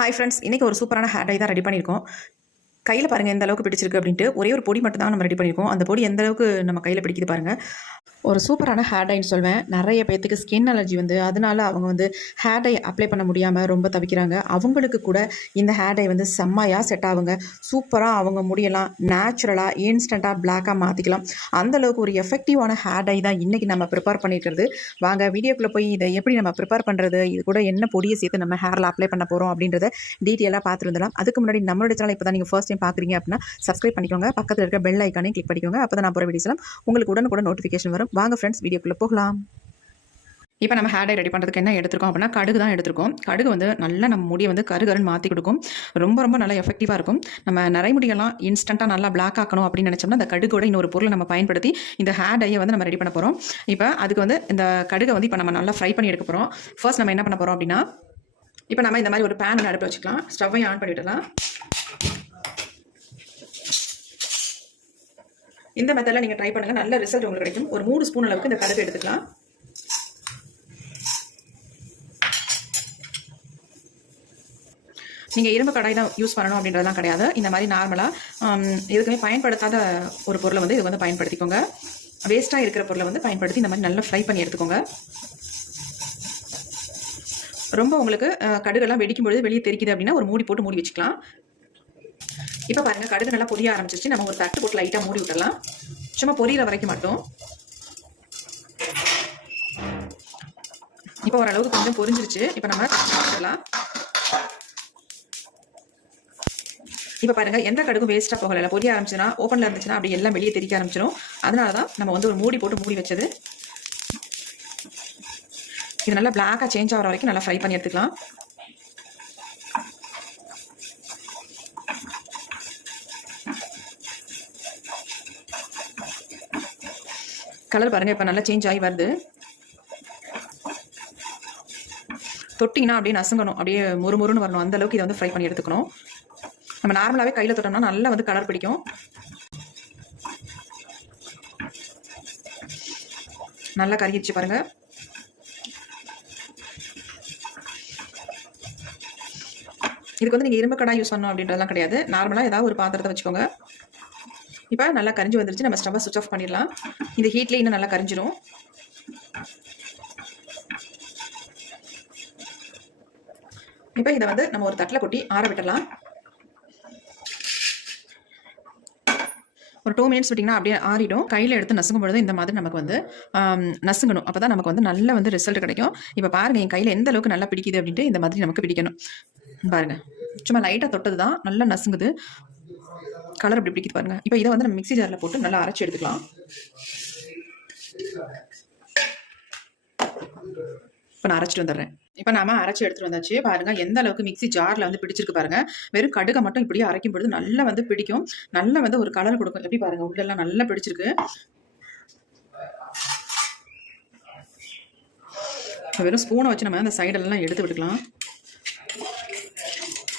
Hi friends இன்றைக்கி ஒரு சூப்பரான ஹேர் டை தான் ரெடி பண்ணியிருக்கோம். கையில் பாருங்கள் எந்த அளவுக்கு பிடிச்சிருக்கு அப்படின்ட்டு. ஒரே ஒரு பொடி மட்டும் தான் நம்ம ரெடி பண்ணியிருக்கோம். அந்த பொடி எந்த அளவுக்கு நம்ம கையில் பிடிக்குது பாருங்கள் ஒரு சூப்பரான ஹேர் டைன்னு சொல்வேன். நிறைய பேர்த்துக்கு ஸ்கின் அலர்ஜி வந்து அதனால அவங்க வந்து ஹேர் டை அப்ளை பண்ண முடியாமல் ரொம்ப தவிக்கிறாங்க. அவங்களுக்கு கூட இந்த ஹேர் டை வந்து செம்மையாக செட் ஆகுங்க. சூப்பராக அவங்க முடியலாம் நேச்சுரலாக இன்ஸ்டண்ட்டாக பிளாக்காக மாற்றிக்கலாம் அந்தளவுக்கு ஒரு எஃபெக்டிவான ஹேர் டை தான் இன்றைக்கி நம்ம ப்ரிப்பேர் பண்ணியிருக்கிறது வாங்க வீடியோக்குள்ளே போய் இதை எப்படி நம்ம ப்ரிப்பேர் பண்ணுறது இது கூட என்ன பொடியை சேர்த்து நம்ம ஹேரில் அப்ளை பண்ண போகிறோம் அப்படின்றத டீட்டெயிலாக பார்த்துருந்தலாம் அதுக்கு முன்னாடி நம்மளோட சேனல் இப்போ தான் நீங்கள் ஃபர்ஸ்ட் டைம் பார்க்குறீங்க அப்படின்னா சப்ஸ்கிரைப் பண்ணிக்கோங்க. பக்கத்தில் இருக்க பெல் ஐக்கானே கிளிக் பண்ணிக்கோங்க. அப்போ தான் நான் போகிற வீடியோஸ்லாம் உங்களுக்கு உடனுக்குடன் நோட்டிஃபிகேஷன் வரும். வாங்க ஃப்ரெண்ட்ஸ் வீடியோக்குள்ளே போகலாம். இப்போ நம்ம ஹேர் டை ரெடி பண்ணுறதுக்கு என்ன எடுத்திருக்கோம் அப்படின்னா கடுகு தான் எடுத்திருக்கோம். கடுகு வந்து நல்லா நம்ம முடியை வந்து கருகருன்னு மாற்றி கொடுக்கும். ரொம்ப ரொம்ப நல்லா எஃபெக்டிவாக இருக்கும். நம்ம நிறைய முடியெல்லாம் இன்ஸ்டண்ட்டாக நல்லா பிளாக் ஆக்கணும் அப்படின்னு நினச்சோம்னா அந்த கடுகோட இன்னொரு பொருளை நம்ம பயன்படுத்தி இந்த ஹேர் டையை வந்து நம்ம ரெடி பண்ண போகிறோம் இப்போ அதுக்கு வந்து இந்த கடுகை வந்து இப்போ நம்ம நல்லா ஃப்ரை பண்ணி எடுக்க போகிறோம் ஃபர்ஸ்ட் நம்ம என்ன பண்ண போகிறோம் அப்படின்னா இப்போ நம்ம இந்த மாதிரி ஒரு பேன் அடுப்பில் வச்சுக்கலாம். ஸ்டவ்வை ஆன் பண்ணிவிடலாம். இந்த மெத்தடில் நீங்கள் ட்ரை பண்ணுங்கள் நல்ல ரிசல்ட் உங்களுக்கு கிடைக்கும். ஒரு மூணு ஸ்பூன் அளவுக்கு இந்த கடுகு எடுத்துக்கலாம். நீங்கள் இரும்பு கடாய் தான் யூஸ் பண்ணணும் அப்படின்றதெல்லாம் கிடையாது. இந்த மாதிரி நார்மலாக எதுக்குமே பயன்படுத்தாத ஒரு பொருளை வந்து இது வந்து பயன்படுத்திக்கோங்க. வேஸ்ட்டாக இருக்கிற பொருளை வந்து பயன்படுத்தி இந்த மாதிரி நல்லா ஃப்ரை பண்ணி எடுத்துக்கோங்க. ரொம்ப உங்களுக்கு கடுகெல்லாம் வெடிக்கும் பொழுது வெளியே தெரிக்குது அப்படின்னா ஒரு மூடி போட்டு மூடி வச்சுக்கலாம். இப்போ பாருங்க கடுகு நல்லா பொரிய ஆரம்பிச்சிருச்சு. நம்ம ஒரு தட்டு போட்டு லைட்டாக மூடி விட்டுடலாம். சும்மா பொரியிற வரைக்கும் மட்டும். இப்போ ஓரளவுக்கு கொஞ்சம் பொரிஞ்சிருச்சு. இப்போ நம்ம விட்டுறலாம் இப்போ பாருங்க எந்த கடுகும் வேஸ்ட்டாக போகலை. பொரிய ஆரம்பிச்சுன்னா ஓப்பனில் இருந்துச்சுன்னா அப்படி எல்லாம் வெளியே தெரிக்க ஆரம்பிச்சிடும் அதனால தான் நம்ம வந்து ஒரு மூடி போட்டு மூடி வச்சது. இது நல்லா பிளாக்காக சேஞ்ச் ஆகிற வரைக்கும் நல்லா ஃப்ரை பண்ணி எடுத்துக்கலாம். கலர் பாருங்க இப்போ நல்லா சேஞ்ச் ஆகி வருது. தொட்டிங்கன்னா அப்படியே நசுங்கணும். அப்படியே முறுமுறுன்னு வரணும். அந்த அளவுக்கு இதை வந்து ஃப்ரை பண்ணி எடுத்துக்கணும். நம்ம நார்மலாகவே கையில் தொட்டோம்னா நல்லா வந்து கலர் பிடிக்கும். நல்லா கருகிடுச்சு பாருங்க. இதுக்கு வந்து நீங்கள் இரும்பு கடாய் யூஸ் பண்ணணும் அப்படின்றதெல்லாம் கிடையாது. நார்மலாக ஏதாவது ஒரு பாத்திரத்தை வச்சுக்கோங்க. இப்போ நல்லா கரிஞ்சு வந்துருச்சு. நம்ம ஸ்டவ்வை சுவிச் ஆஃப் பண்ணிடலாம். இந்த ஹீட்லேயே இன்னும் நல்லா கரிஞ்சிரும். இப்போ இதை வந்து நம்ம ஒரு தட்டில் கொட்டி ஆற விட்டுடலாம். ஒரு டூ மினிட்ஸ் விட்டிங்கன்னா அப்படியே ஆறிடும். கையில் எடுத்து நசுங்கும் பொழுது இந்த மாதிரி நமக்கு வந்து நசுங்கணும். அப்போ தான் நமக்கு வந்து நல்ல வந்து ரிசல்ட் கிடைக்கும். இப்போ பாருங்கள் என் கையில் எந்த அளவுக்கு நல்லா பிடிக்குது அப்படின்ட்டு இந்த மாதிரி நமக்கு பிடிக்கணும். பாருங்க. சும்மா லைட்டாக தொட்டது தான் நல்லா நசுங்குது. கலர் அப்படி பிடிக்குது பாருங்க. இப்போ இதை வந்து நம்ம மிக்ஸி ஜாரில் போட்டு நல்லா அரைச்சி எடுத்துக்கலாம். இப்போ நான் அரைச்சிட்டு வந்துடுறேன். இப்போ நாம அரைச்சி எடுத்துட்டு வந்தாச்சு. பாருங்க எந்த அளவுக்கு மிக்சி ஜாரில் வந்து பிடிச்சிருக்கு பாருங்க. வெறும் கடுகை மட்டும் இப்படியே அரைக்கும் பொழுது நல்லா வந்து பிடிக்கும். நல்லா வந்து ஒரு கலர் கொடுக்கும். எப்படி பாருங்க உள்ளெல்லாம் நல்லா பிடிச்சிருக்கு. வெறும் ஸ்பூனை வச்சு நம்ம அந்த சைடெல்லாம் எடுத்து விட்டுக்கலாம்.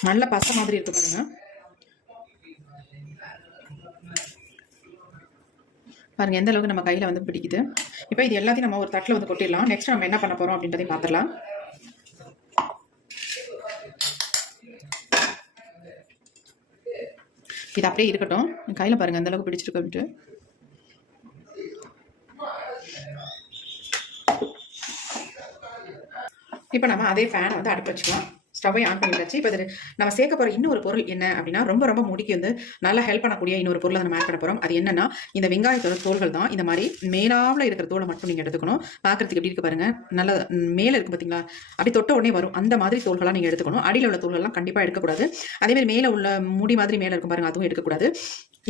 நல்ல பசை மாதிரி இருக்கு பாருங்க. பாருங்கள் எந்த அளவுக்கு நம்ம கையில் வந்து பிடிக்குது. இப்போ இது எல்லாத்தையும் நம்ம ஒரு தட்டில் வந்து கொட்டிடலாம். நெக்ஸ்ட் நம்ம என்ன பண்ண போகிறோம் அப்படின்றதையும் பார்த்துடலாம் இது அப்படியே இருக்கட்டும். கையில் பாருங்கள் அந்தளவுக்கு பிடிச்சிருக்கு அப்படின்ட்டு. இப்போ நம்ம அதே ஃபேனை வந்து அடுப்பு வச்சுக்கலாம். ஸ்டவ்வை ஆன் பண்ணியாச்சு இப்போ நம்ம சேர்க்க போகிற இன்னொரு பொருள் என்ன அப்படின்னா ரொம்ப ரொம்ப முடிக்கு வந்து நல்லா ஹெல்ப் பண்ணக்கூடிய இன்னொரு பொருளை நம்ம ஆட் பண்ண போகிறோம் அது என்னன்னா இந்த வெங்காயத்தோட தோள்கள் தான். இந்த மாதிரி மேலாவில் இருக்கிற தோலை மட்டும் நீங்கள் எடுத்துக்கணும். பார்க்கறதுக்கு எப்படி இருக்கு பாருங்க? நல்ல மேலே இருக்கு பார்த்தீங்களா அப்படி தொட்ட உடனே வரும். அந்த மாதிரி தோள்களாக நீங்கள் எடுத்துக்கணும். அடியில் உள்ள தோள்கள்லாம் கண்டிப்பாக எடுக்கக்கூடாது. அதேமாதிரி மேலே உள்ள முடி மாதிரி மேலே இருக்கும் பாருங்க அதுவும் எடுக்கக்கூடாது.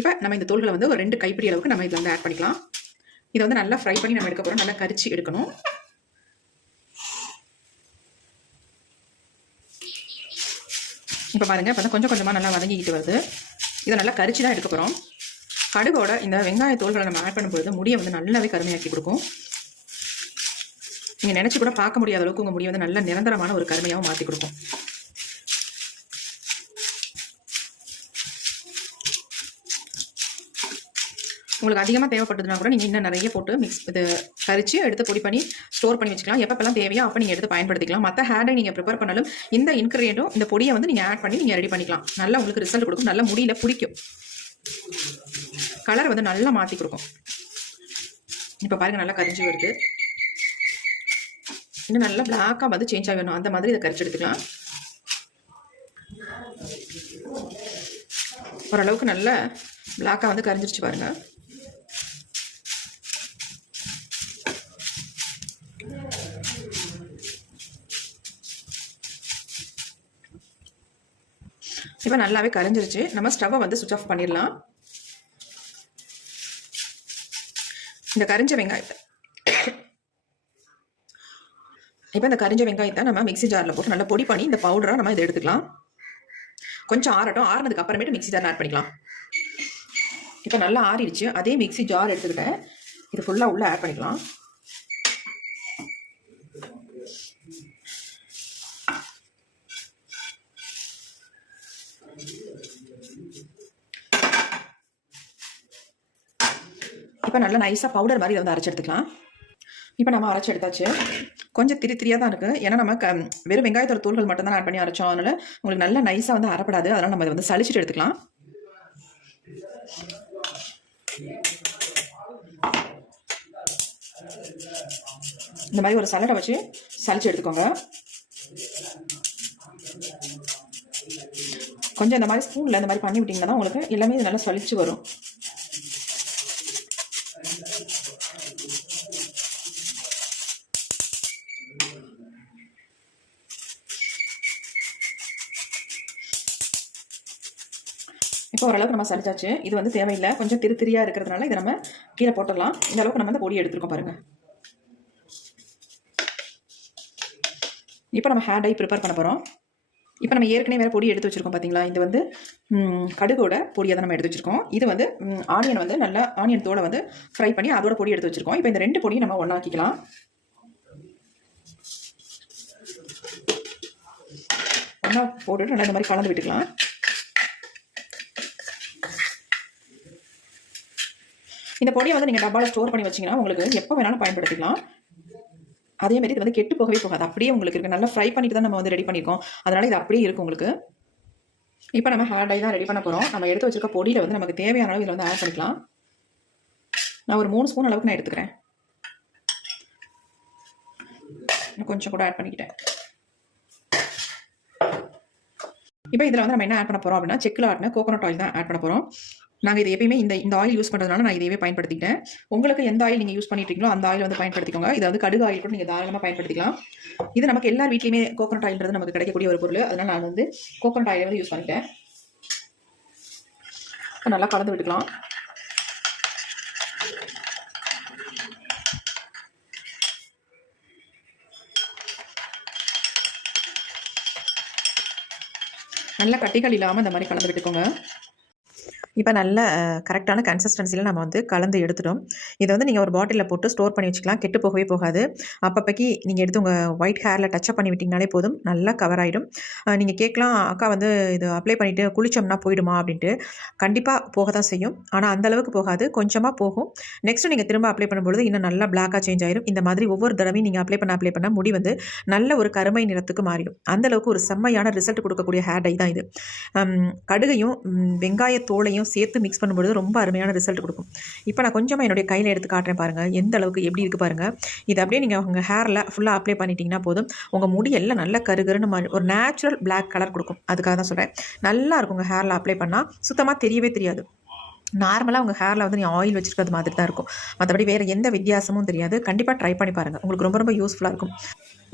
இப்போ நம்ம இந்த தோள்களை வந்து ஒரு ரெண்டு கைப்பிடி அளவுக்கு நம்ம இதில் வந்து ஆட் பண்ணிக்கலாம். இதை வந்து நல்லா ஃப்ரை பண்ணி நம்ம எடுக்க போகிறோம் நல்லா கரிச்சு எடுக்கணும். இப்போ பாருங்க இப்போ கொஞ்சம் கொஞ்சமாக நல்லா வதங்கிக்கிட்டு வருது. இதை நல்லா கரிச்சு தான் எடுக்க போகிறோம் கடுகோட இந்த வெங்காய தோல்களை நம்ம ஆட் பண்ணும்பொழுது முடியை வந்து நல்லாவே கருமையாக்கி கொடுக்கும். நீங்கள் நினச்சி கூட பார்க்க முடியாத அளவுக்கு உங்கள் முடியை வந்து நல்ல நிரந்தரமான ஒரு கருமையாகவும் மாற்றி கொடுக்கும். உங்களுக்கு அதிகமாக தேவைப்பட்டதுனா கூட நீங்கள் இன்னும் நிறைய போட்டு மிக்ஸ் இது கரிச்சு எடுத்து பொடி பண்ணி ஸ்டோர் பண்ணி வச்சுக்கலாம். எப்பப்பெல்லாம் தேவையோ அப்போ நீங்கள் எடுத்து பயன்படுத்திக்கலாம். மற்ற ஹேண்டை நீங்கள் ப்ரிப்பேர் பண்ணாலும் இந்த இன்க்ரீடியண்ட்டும் இந்த பொடியை வந்து நீங்கள் ஆட் பண்ணி நீங்கள் ரெடி பண்ணிக்கலாம். நல்லா உங்களுக்கு ரிசல்ட் கொடுக்கும். நல்லா முடியல பிடிக்கும். கலர் வந்து நல்லா மாற்றி கொடுக்கும். இப்போ பாருங்க நல்லா கரிஞ்சு வருது. இன்னும் நல்லா பிளாக்காக வந்து சேஞ்ச் ஆகணும். அந்த மாதிரி இதை கரிச்சு எடுத்துக்கலாம். ஓரளவுக்கு நல்ல பிளாக்காக வந்து கரிஞ்சிருச்சு பாருங்கள் இப்போ நல்லாவே கரைஞ்சிருச்சு. நம்ம ஸ்டவ்வை வந்து சுவிச் ஆஃப் பண்ணிடலாம். இந்த கரிஞ்ச வெங்காயத்தை. இப்போ இந்த கரிஞ்ச வெங்காயத்தை நம்ம மிக்ஸி ஜாரில் போட்டு நல்லா பொடி பண்ணி இந்த பவுடராக நம்ம இதை எடுத்துக்கலாம். கொஞ்சம் ஆறட்டும். ஆறினதுக்கு அப்புறமேட்டு மிக்ஸி ஜாரில் ஆட் பண்ணிக்கலாம். இப்போ நல்லா ஆறிடுச்சு. அதே மிக்ஸி ஜார் எடுத்துக்கிட்டேன். இது ஃபுல்லாக உள்ளே ஆட் பண்ணிக்கலாம். இப்போ நல்லா நைஸாக பவுடர் மாதிரி இதை வந்து அரைச்சி எடுத்துக்கலாம் இப்போ நம்ம அரைச்சி எடுத்தாச்சு. கொஞ்சம் திரி திரியாக தான் இருக்குது ஏன்னா நம்ம க வெறும் வெங்காயத்தோட தூள்கள் மட்டும் தான் ஆட் பண்ணி அரைச்சோம். அதனால் உங்களுக்கு நல்லா நைஸாக வந்து அரைப்படாது அதனால் நம்ம இதை வந்து சளிச்சிட்டு எடுத்துக்கலாம். இந்த மாதிரி ஒரு சலடை வச்சு சளிச்சு எடுத்துக்கோங்க. கொஞ்சம் இந்த மாதிரி ஸ்பூனில் இந்த மாதிரி பண்ணி விட்டிங்கன்னா தான் உங்களுக்கு எல்லாமே இது நல்லா சளிச்சு வரும். இப்போ ஓரளவுக்கு நம்ம சளிச்சாச்சு இது வந்து தேவையில்லை. கொஞ்சம் திரு திரியாக இருக்கிறதுனால இதை நம்ம கீழே போட்டுடலாம். இந்த அளவுக்கு நம்ம இந்த பொடி எடுத்துருக்கோம் பாருங்கள் இப்போ நம்ம ஹேர் டை ப்ரிப்பேர் பண்ண போகிறோம் இப்போ நம்ம ஏற்கனவே வேறு பொடி எடுத்து வச்சுருக்கோம் பார்த்தீங்களா இது வந்து கடுகோட பொடியை தான் நம்ம எடுத்து வச்சுருக்கோம். இது வந்து ஆனியன் வந்து நல்லா ஆனியன் தோலை வந்து ஃப்ரை பண்ணி அதோட பொடி எடுத்து வச்சுருக்கோம். இப்போ இந்த ரெண்டு பொடியும் நம்ம ஒன்றாக்கிக்கலாம் ஒன்றா போட்டுட்டு நல்லா இந்த மாதிரி கலந்து விட்டுக்கலாம். இந்த பொடியை வந்து நீங்கள் டப்பாவில் ஸ்டோர் பண்ணி வச்சிங்கன்னா உங்களுக்கு எப்போ வேணாலும் பயன்படுத்திக்கலாம். அதே மாதிரி இது வந்து கெட்டு போகவே போகாது. அப்படியே உங்களுக்கு இருக்குது நல்லா ஃப்ரை பண்ணிட்டு தான் நம்ம வந்து ரெடி பண்ணியிருக்கோம் அதனால் இது அப்படியே இருக்கும் உங்களுக்கு. இப்போ நம்ம ஹேர் டை தான் ரெடி பண்ண போகிறோம் நம்ம எடுத்து வச்சிருக்க பொடியில் வந்து நமக்கு தேவையான அளவு இதில் வந்து ஆட் பண்ணிக்கலாம். நான் ஒரு மூணு ஸ்பூன் அளவுக்கு நான் எடுத்துக்கிறேன். கொஞ்சம் கூட ஆட் பண்ணிக்கிட்டேன். இப்போ இதில் வந்து நம்ம என்ன ஆட் பண்ண போகிறோம் அப்படின்னா செக்கில் ஆட்டின கோகோனட் ஆயில் தான் ஆட் பண்ண போகிறோம் நாங்கள் இதை எப்பயுமே இந்த இந்த ஆயில் யூஸ் பண்ணுறதுனால நான் இதையவே பயன்படுத்திக்கிட்டேன். உங்களுக்கு எந்த ஆயில் நீங்கள் யூஸ் பண்ணிட்டீங்களோ அந்த ஆயில் வந்து பயன்படுத்திக்கோங்க. இதை வந்து கடுகு ஆயில் கூட நீங்கள் தாராளமாக பயன்படுத்திக்கலாம். இது நமக்கு எல்லா வீட்லையுமே கோகோனட் ஆயில்ன்றது நமக்கு கிடைக்கக்கூடிய ஒரு பொருள். அதனால் நான் வந்து கோகோனட் ஆயிலை வந்து யூஸ் பண்ணிட்டேன். நல்லா கலந்து விட்டுக்கலாம். நல்லா கட்டிகள் இல்லாமல் இந்த மாதிரி கலந்து விட்டுக்கோங்க. இப்போ நல்ல கரெக்டான கன்சிஸ்டன்சியில் நம்ம வந்து கலந்து எடுத்துட்டோம். இதை வந்து நீங்கள் ஒரு பாட்டிலில் போட்டு ஸ்டோர் பண்ணி வச்சுக்கலாம். கெட்டு போகவே போகாது. அப்பப்போக்கி நீங்கள் எடுத்து உங்கள் ஒயிட் ஹேரில் டச்சப் பண்ணி விட்டிங்கனாலே போதும். நல்லா கவர் ஆகிடும் நீங்கள் கேட்கலாம் அக்கா வந்து இது அப்ளை பண்ணிவிட்டு குளிச்சோம்னா போயிடுமா? அப்படின்ட்டு. கண்டிப்பாக போக தான் செய்யும் ஆனால் அந்தளவுக்கு போகாது. கொஞ்சமாக போகும். நெக்ஸ்ட்டு நீங்கள் திரும்ப அப்ளை பண்ணும்பொழுது இன்னும் நல்லா பிளாக்காக சேஞ்ச் ஆயிடும் இந்த மாதிரி ஒவ்வொரு தடவையும் நீங்கள் அப்ளை பண்ண அப்ளை பண்ண முடி வந்து நல்ல ஒரு கருமை நிறத்துக்கு மாறிடும். அந்த அளவுக்கு ஒரு செம்மையான ரிசல்ட் கொடுக்கக்கூடிய ஹேர் டை தான் இது. கடுகையும் வெங்காய தோலையும் வெங்காயத்தோலையும் சேர்த்து மிக்ஸ் பண்ணும்பொழுது ரொம்ப அருமையான ரிசல்ட் கொடுக்கும். இப்போ நான் கொஞ்சமாக என்னுடைய கையில் எடுத்து காட்டுறேன் பாருங்கள் எந்த அளவுக்கு எப்படி இருக்குது பாருங்கள் இது அப்படியே நீங்கள் உங்கள் ஹேரில் ஃபுல்லாக அப்ளை பண்ணிட்டீங்கன்னா போதும். உங்கள் முடி எல்லாம் நல்ல கருகருன்னு ஒரு நேச்சுரல் பிளாக் கலர் கொடுக்கும். அதுக்காக தான் சொல்கிறேன் நல்லா இருக்கும் உங்கள் ஹேரில் அப்ளை பண்ணால் சுத்தமாக தெரியவே தெரியாது. நார்மலாக உங்கள் ஹேரில் வந்து நீ ஆயில் வச்சுருக்கிறது மாதிரி தான் இருக்கும். மற்றபடி வேறு எந்த வித்தியாசமும் தெரியாது. கண்டிப்பாக ட்ரை பண்ணி பாருங்கள் உங்களுக்கு ரொம்ப ரொம்ப யூஸ்ஃபுல்லாக இருக்கும்.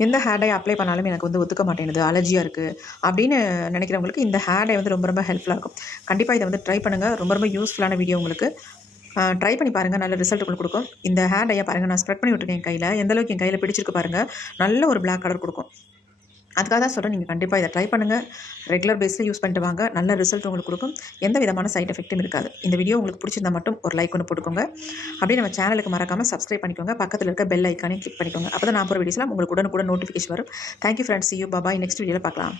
எந்த ஹேர் டை அப்ளை பண்ணாலும் எனக்கு வந்து ஒத்துக்க மாட்டேங்குது. அலர்ஜியாக இருக்குது அப்படின்னு நினைக்கிறவங்களுக்கு இந்த ஹேர் டை வந்து ரொம்ப ரொம்ப ஹெல்ப்ஃபுல்லாக இருக்கும். கண்டிப்பாக இதை வந்து ட்ரை பண்ணுங்கள் ரொம்ப ரொம்ப யூஸ்ஃபுல்லான வீடியோ உங்களுக்கு. ட்ரை பண்ணி பாருங்கள் நல்ல ரிசல்ட் உங்களுக்கு கொடுக்கும். இந்த ஹேர் டையை பாருங்கள் நான் ஸ்ப்ரெட் பண்ணி விட்டுருக்கேன் என் கையில். எந்தளவுக்கு என் கையில் பிடிச்சிருக்கு பாருங்கள் நல்ல ஒரு பிளாக் கலர் கொடுக்கும். அதுக்காக தான் சொல்கிறேன் நீங்கள் கண்டிப்பாக இதை ட்ரை பண்ணுங்கள் ரெகுலர் பேஸில் யூஸ் பண்ணிட்டு வாங்க. நல்ல ரிசல்ட் உங்களுக்கு கொடுக்கும். எந்த விதமான சைட் எஃபெக்ட்டும் இருக்காது. இந்த வீடியோ உங்களுக்கு பிடிச்சிருந்தா மட்டும் ஒரு லைக் ஒன்று போட்டுக்கோங்க. அப்படியே நம்ம சேனலுக்கு மறக்காமல் சப்ஸ்கிரைப் பண்ணிக்கோங்க. பக்கத்தில் இருக்க பெல் ஐக்கானே கிளிக் பண்ணிக்கோங்க. அப்போ தான் நான் போகிற வீடியோஸ்லாம் உங்களுக்கு உடனுக்குடன் நோட்டிஃபிகேஷன் வரும். Thank you friends you bye bye next வீடியோவில் பார்க்கலாம்.